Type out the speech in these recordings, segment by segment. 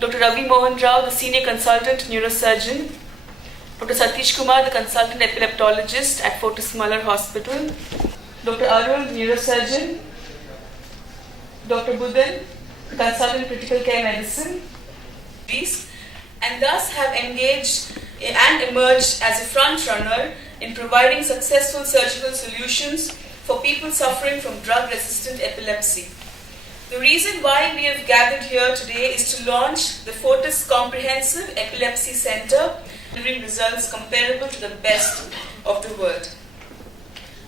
Dr. Ravi Mohan Rao, the Senior Consultant Neurosurgeon, Dr. Satish Kumar, the Consultant Epileptologist at Fortis Hospital, Dr. Arul, Neurosurgeon, Dr. Budan, Consultant Critical Care Medicine, and thus have engaged and emerged as a front runner in providing successful surgical solutions for people suffering from drug-resistant epilepsy. The reason why we have gathered here today is to launch the Fortis Comprehensive Epilepsy Center, delivering results comparable to the best of the world.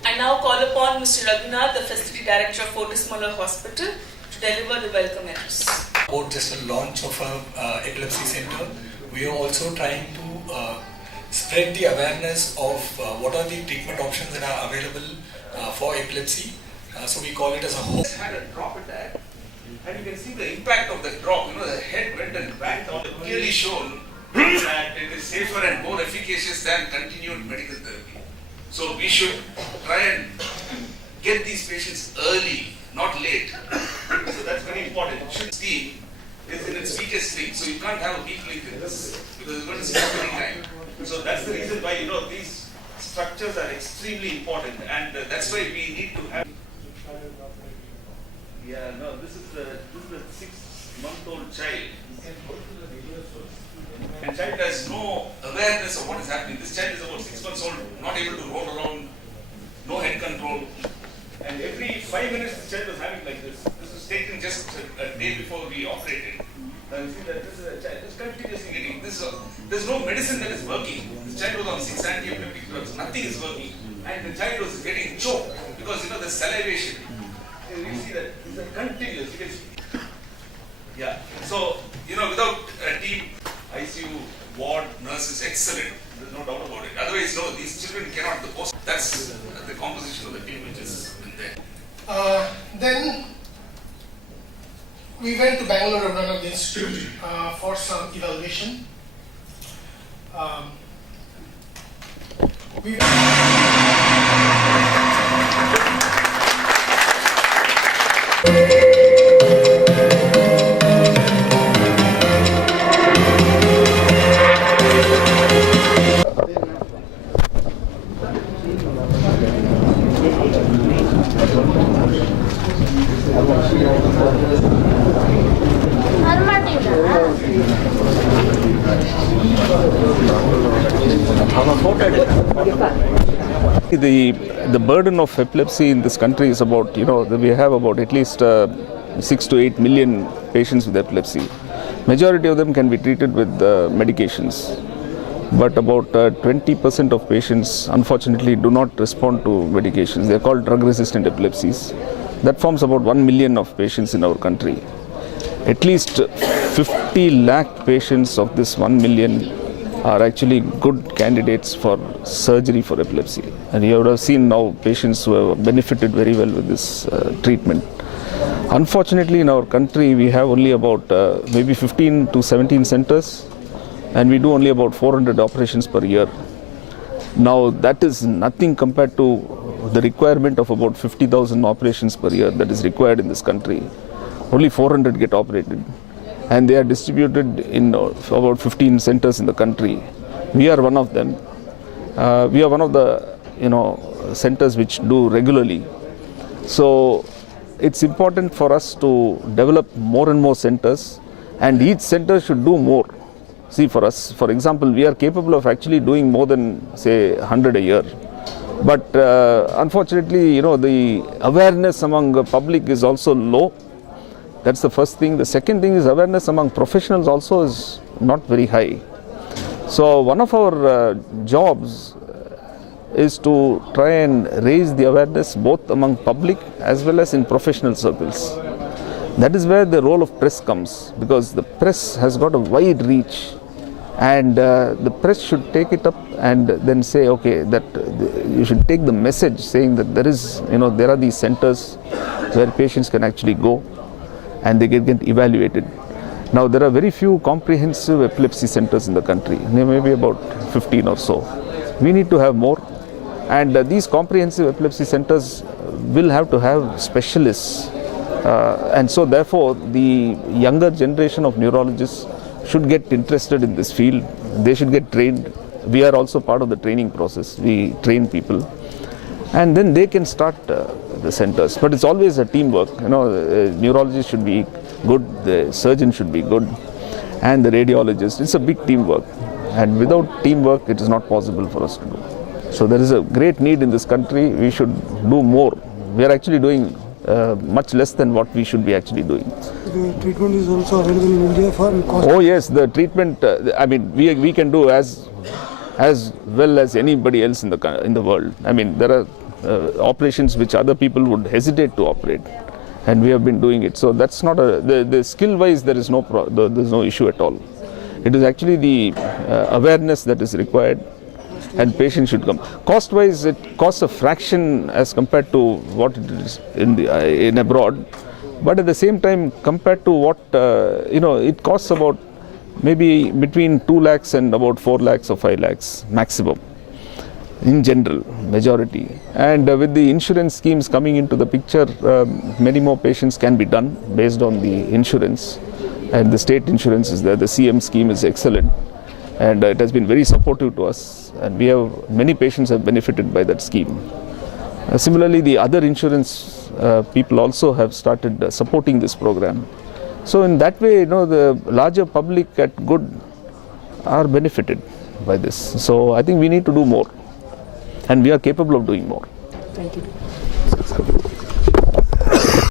I now call upon Mr. Raghunath, the Facility Director of Fortis Hospital, to deliver the welcome address. About just a launch of a epilepsy center, we are also trying to spread the awareness of what are the treatment options that are available for epilepsy. So we call it as a whole. Had a drop attack, and you can see the impact of the drop. You know, the head went and backed on. Clearly shown that it is safer and more efficacious than continued medical therapy. So we should try and get these patients early, not late. So that's very important. Steam is in its weakest state, so you can't have a weak link in this because it's going to stop any time. So that's the reason why these structures are extremely important, and that's why we need to have. Yeah, no, this is the 6-month-old child. And child has no awareness of what is happening. This child is about 6 months old, not able to roll around, no head control. And every 5 minutes this child was having like this. This was taken just a day before we operated. Now you see that this is a child who's continuously getting this. There's no medicine that is working. This child was on 6 anti-epileptic drugs. Nothing is working. And the child was getting choked because the salivation. You see that it's a continuous. You can see. Yeah. So, without a team, ICU, ward, nurses, excellent. There's no doubt about it. Otherwise, no, these children cannot. That's the composition of the team which has been there. Then we went to Bangalore and run of the institute for some evaluation. The burden of epilepsy in this country is about, we have about at least 6 to 8 million patients with epilepsy. Majority of them can be treated with medications, but about 20% of patients unfortunately do not respond to medications. They are called drug-resistant epilepsies. That forms about 1 million of patients in our country. At least 50 lakh patients of this 1 million are actually good candidates for surgery for epilepsy. And you would have seen now patients who have benefited very well with this treatment. Unfortunately, in our country, we have only about maybe 15 to 17 centers, and we do only about 400 operations per year. Now, that is nothing compared to the requirement of about 50,000 operations per year that is required in this country. Only 400 get operated, and they are distributed in about 15 centers in the country. We are one of them. We are one of the centers which do regularly. So it's important for us to develop more and more centers, and each center should do more. See, for us, for example, we are capable of actually doing more than, say, 100 a year. But unfortunately, the awareness among the public is also low. That's the first thing. The second thing is awareness among professionals also is not very high. So one of our jobs is to try and raise the awareness both among public as well as in professional circles. That is where the role of press comes, because the press has got a wide reach, and the press should take it up and then say, okay, that you should take the message saying that there is, there are these centers where patients can actually go and they get evaluated. Now, there are very few comprehensive epilepsy centers in the country. There may be about 15 or so. We need to have more, and these comprehensive epilepsy centers will have to have specialists And so therefore the younger generation of neurologists should get interested in this field. They should get trained. We are also part of the training process. We train people and then they can start the centers. But it's always a teamwork. Neurologist should be good, the surgeon should be good, and the radiologist. It's a big teamwork, and without teamwork it is not possible for us to do. So there is a great need in this country. We should do more. We are actually doing much less than what we should be actually doing. The treatment is also available in India for cost. Oh yes, the treatment. We can do as well as anybody else in the world. There are operations which other people would hesitate to operate, and we have been doing it. So that's not the skill wise there is no issue at all. It is actually the awareness that is required, and patients should come. Cost wise, it costs a fraction as compared to what it is in abroad, but at the same time compared to what it costs about maybe between 2 lakhs and about 4 lakhs or 5 lakhs maximum in general, majority. And with the insurance schemes coming into the picture, many more patients can be done based on the insurance, and the state insurance is there. The CM scheme is excellent, and it has been very supportive to us, and many patients have benefited by that scheme. Similarly, the other insurance people also have started supporting this program. So in that way, the larger public at good are benefited by this. So I think we need to do more, and we are capable of doing more. Thank you.